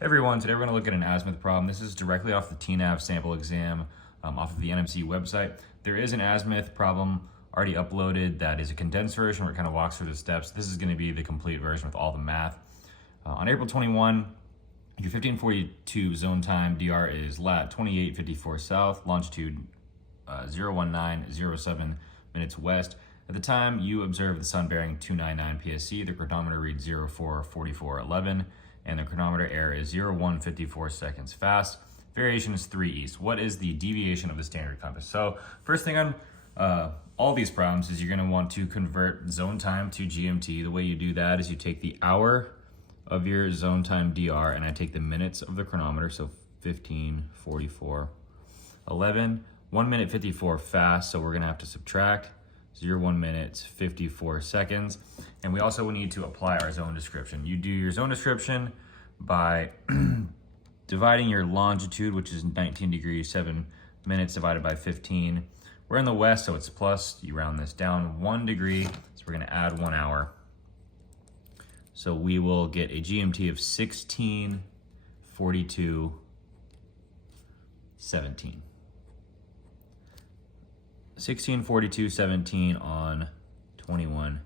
Hey everyone, today we're going to look at an azimuth problem. This is directly off the TNAV sample exam off of the NMC website. There is an azimuth problem already uploaded that is a condensed version where it kind of walks through the steps. This is going to be the complete version with all the math. On April 21, your 1542 zone time DR is lat 2854 south, longitude 01907 minutes west. At the time you observe the sun bearing 299 PSC, the chronometer reads 044411. And the chronometer error is 0154 seconds fast. Variation is 3 east. What is the deviation of the standard compass? So first thing on all these problems is you're going to want to convert zone time to GMT. The way you do that is you take the hour of your zone time DR and I take the minutes of the chronometer, so 15:44:11. 1 minute 54 fast, so we're going to have to subtract 1 minute 54 seconds. And we also need to apply our zone description. You do your zone description by dividing your longitude, which is 19 degrees, 7 minutes divided by 15. We're in the west, so it's plus, you round this down 1 degree, so we're gonna add 1 hour. So we will get a GMT of 16:42:17. 16:42:17 on 21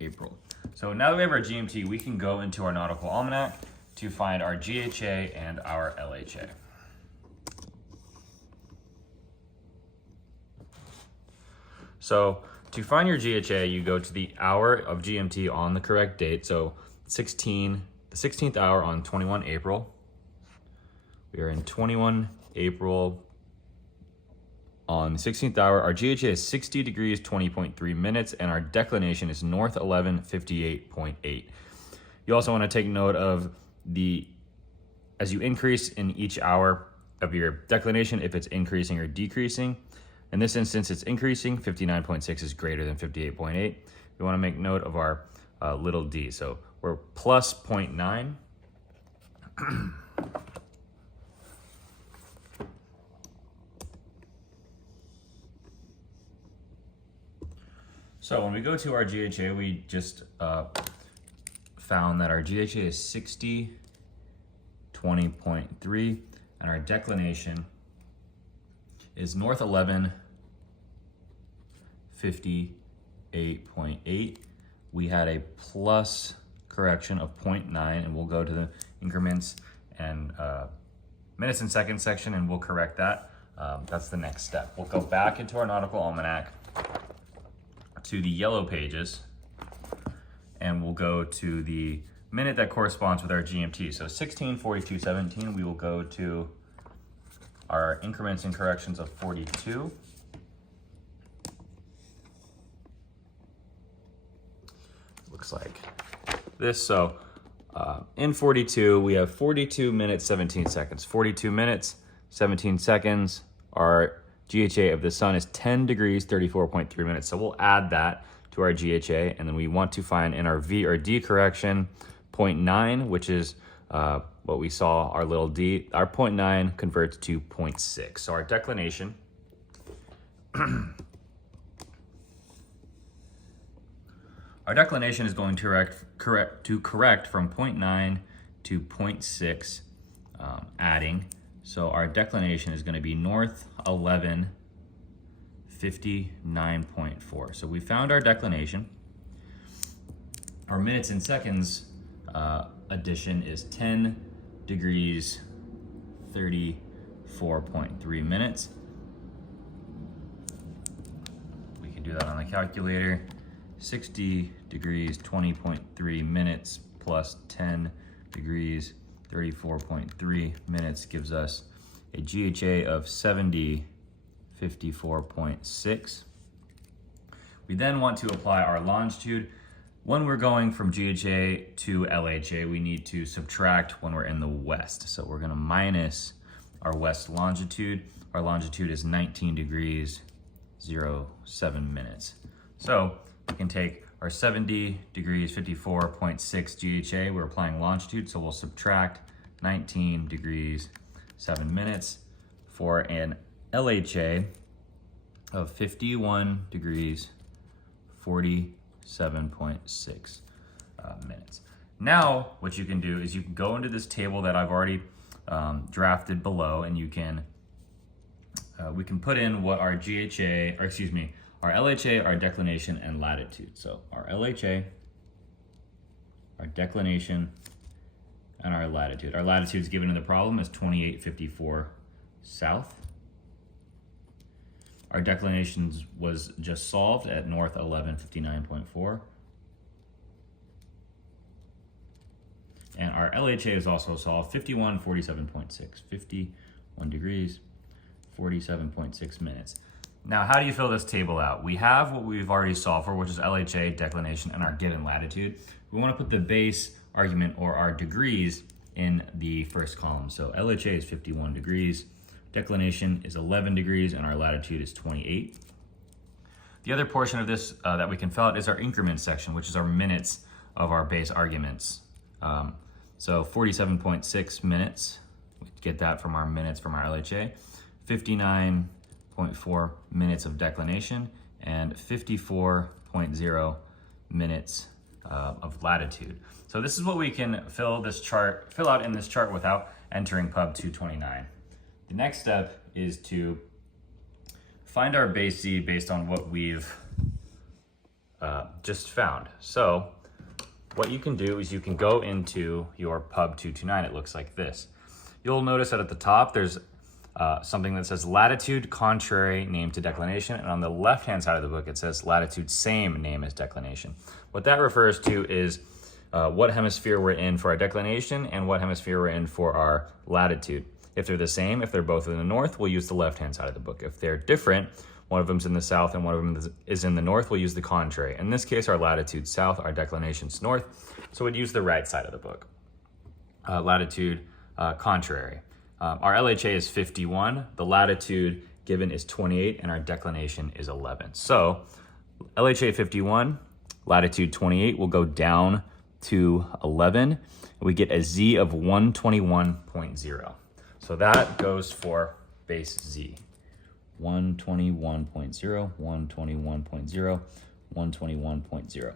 April. So now that we have our GMT, we can go into our nautical almanac to find our GHA and our LHA. So to find your GHA, you go to the hour of GMT on the correct date. So the 16th hour on 21 April. We are in 21 April. On the 16th hour, our GHA is 60 degrees, 20.3 minutes, and our declination is north 11, 58.8. You also want to take note of as you increase in each hour of your declination, if it's increasing or decreasing. In this instance, it's increasing. 59.6 is greater than 58.8. We want to make note of our little d. So we're plus 0.9. So when we go to our GHA, we just found that our GHA is 60, 20.3, and our declination is north 11, 58.8. We had a plus correction of 0.9, and we'll go to the increments and minutes and seconds section, and we'll correct that. That's the next step. We'll go back into our nautical almanac to the yellow pages, and we'll go to the minute that corresponds with our GMT. So 16:42:17, we will go to our increments and corrections of 42. Looks like this. So in 42, we have 42 minutes, 17 seconds. 42 minutes, 17 seconds. Our GHA of the sun is 10 degrees, 34.3 minutes. So we'll add that to our GHA, and then we want to find in our V or D correction 0.9, which is what we saw, our little d. Our 0.9 converts to 0.6. So our declination our declination is going to correct from 0.9 to 0.6, adding. So our declination is going to be north 11, 59.4. So we found our declination. Our minutes and seconds addition is 10 degrees, 34.3 minutes. We can do that on the calculator. 60 degrees, 20.3 minutes plus 10 degrees, 34.3 minutes gives us a GHA of 70:54.6. We then want to apply our longitude. When we're going from GHA to LHA, we need to subtract when we're in the west. So we're going to minus our west longitude. Our longitude is 19 degrees, 07 minutes. So we can take our 70 degrees, 54.6 GHA, we're applying longitude, so we'll subtract 19 degrees, 7 minutes for an LHA of 51 degrees, 47.6 minutes. Now, what you can do is you can go into this table that I've already drafted below, and you can, we can put in what our GHA, or excuse me, our LHA, our declination, and latitude. So our LHA, our declination, and our latitude. Our latitude is given in the problem as 2854 south. Our declination was just solved at north 1159.4. And our LHA is also solved 5147.6, 51 degrees, 47.6 minutes. Now, how do you fill this table out? We have what we've already solved for, which is LHA, declination, and our given latitude. We want to put the base argument, or our degrees, in the first column. So LHA is 51 degrees, declination is 11 degrees, and our latitude is 28. The other portion of this that we can fill out is our increment section, which is our minutes of our base arguments. So 47.6 minutes, we get that from our minutes from our LHA, 59.4 minutes of declination, and 54.0 minutes of latitude. So this is what we can fill out in this chart without entering Pub 229. The next step is to find our base Z based on what we've just found. So what you can do is you can go into your Pub 229. It looks like this. You'll notice that at the top there's something that says latitude contrary name to declination, and on the left-hand side of the book it says latitude same name as declination. What that refers to is what hemisphere we're in for our declination and what hemisphere we're in for our latitude. If they're the same, if they're both in the north, we'll use the left-hand side of the book. If they're different, one of them's in the south and one of them is in the north, we'll use the contrary. In this case, our latitude's south, our declination's north, so we'd use the right side of the book. Latitude contrary. Our LHA is 51, the latitude given is 28, and our declination is 11. So LHA 51, latitude 28 will go down to 11, and we get a Z of 121.0. So that goes for base Z. 121.0, 121.0, 121.0.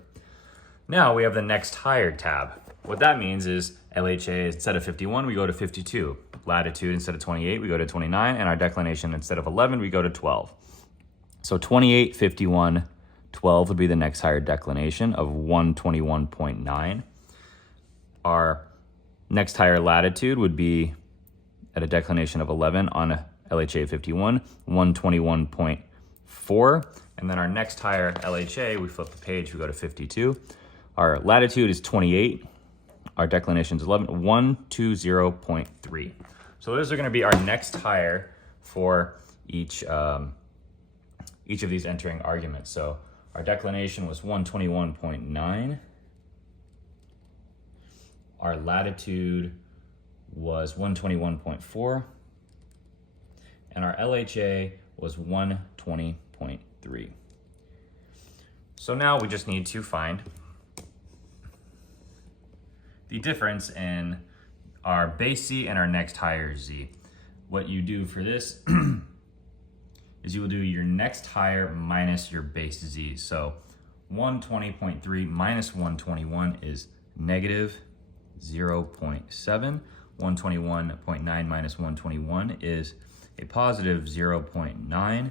Now we have the next higher tab. What that means is LHA, instead of 51, we go to 52. Latitude, instead of 28, we go to 29. And our declination, instead of 11, we go to 12. So 28, 51, 12 would be the next higher declination of 121.9. Our next higher latitude would be at a declination of 11 on LHA 51, 121.4. And then our next higher LHA, we flip the page, we go to 52. Our latitude is 28. Our declination is 11, 120.3. So those are going to be our next higher for each of these entering arguments. So our declination was 121.9. Our latitude was 121.4. And our LHA was 120.3. So now we just need to find the difference in our base Z and our next higher Z. What you do for this is you will do your next higher minus your base Z. So 120.3 minus 121 is negative 0.7. 121.9 minus 121 is a positive 0.9.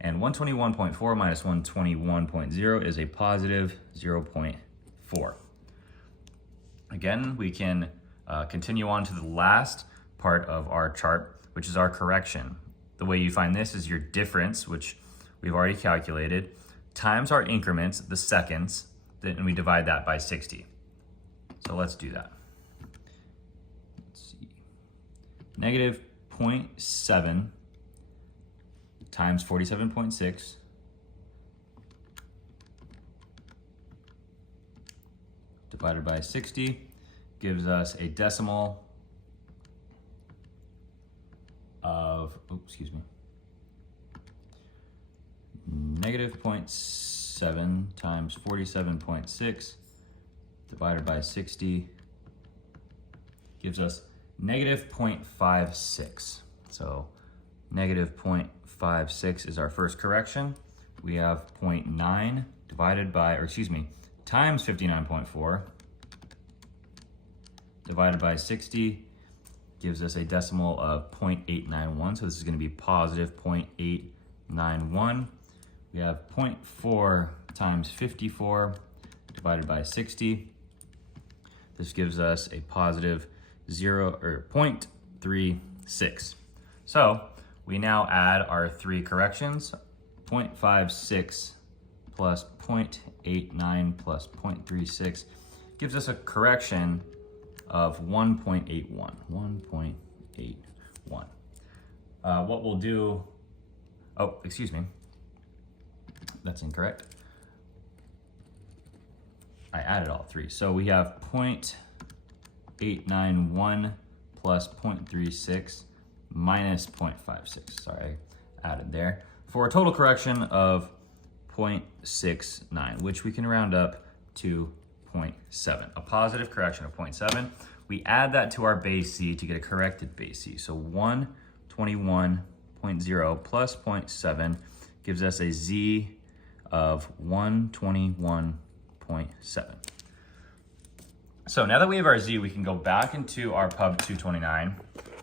And 121.4 minus 121.0 is a positive 0.4. Again, we can continue on to the last part of our chart, which is our correction. The way you find this is your difference, which we've already calculated, times our increments, the seconds, and we divide that by 60. So let's do that. Let's see. Negative 0.7 times 47.6 divided by 60 gives us a decimal of, negative 0.7 times 47.6 divided by 60 gives us negative 0.56. So negative 0.56 is our first correction. We have 0.9 divided by, times 59.4 divided by 60 gives us a decimal of 0.891. So this is going to be positive 0.891. We have 0.4 times 54 divided by 60. This gives us a positive 0.36. So we now add our three corrections. 0.56 plus 0.89 plus 0.36 gives us a correction of 1.81. 1.81. What we'll do, oh, excuse me, that's incorrect. I added all three. So we have 0.891 plus 0.36 minus 0.56. Sorry, I added there. For a total correction of 0.69, which we can round up to 0.7. A positive correction of 0.7. We add that to our base C to get a corrected base C. So 121.0 plus 0.7 gives us a Z of 121.7. So now that we have our Z, we can go back into our pub 229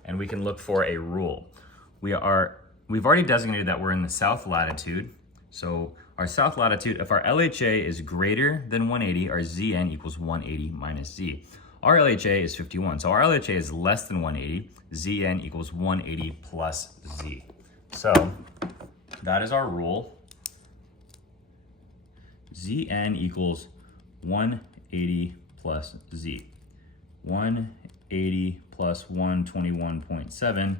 and we can look for a rule. We've already designated that we're in the south latitude. So our south latitude, if our LHA is greater than 180, our ZN equals 180 minus Z. Our LHA is 51, so our LHA is less than 180. ZN equals 180 plus Z. So that is our rule. ZN equals 180 plus Z. 180 plus 121.7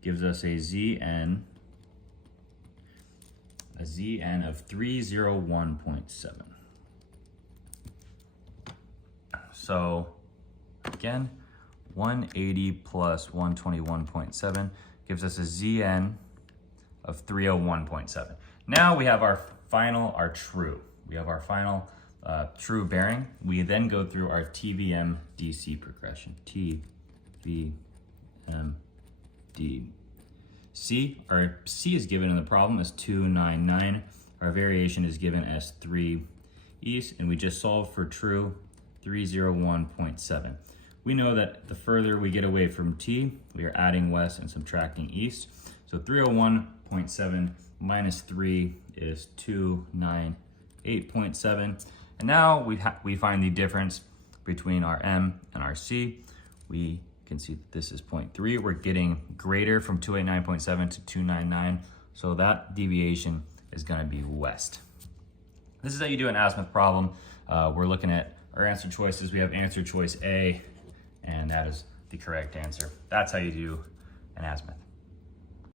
gives us a ZN of 301.7. So again, 180 plus 121.7 gives us a ZN of 301.7. Now we have our true. We have our final true bearing. We then go through our TVM DC progression. TVM D. Our C is given in the problem as 299. Our variation is given as 3 east, and we just solve for true 301.7. We know that the further we get away from T, we are adding west and subtracting east. So 301.7 minus 3 is 298.7. And now we find the difference between our M and our C. We can see that this is 0.3. We're getting greater from 289.7 to 299. So that deviation is going to be west. This is how you do an azimuth problem. We're looking at our answer choices. We have answer choice A, and that is the correct answer. That's how you do an azimuth.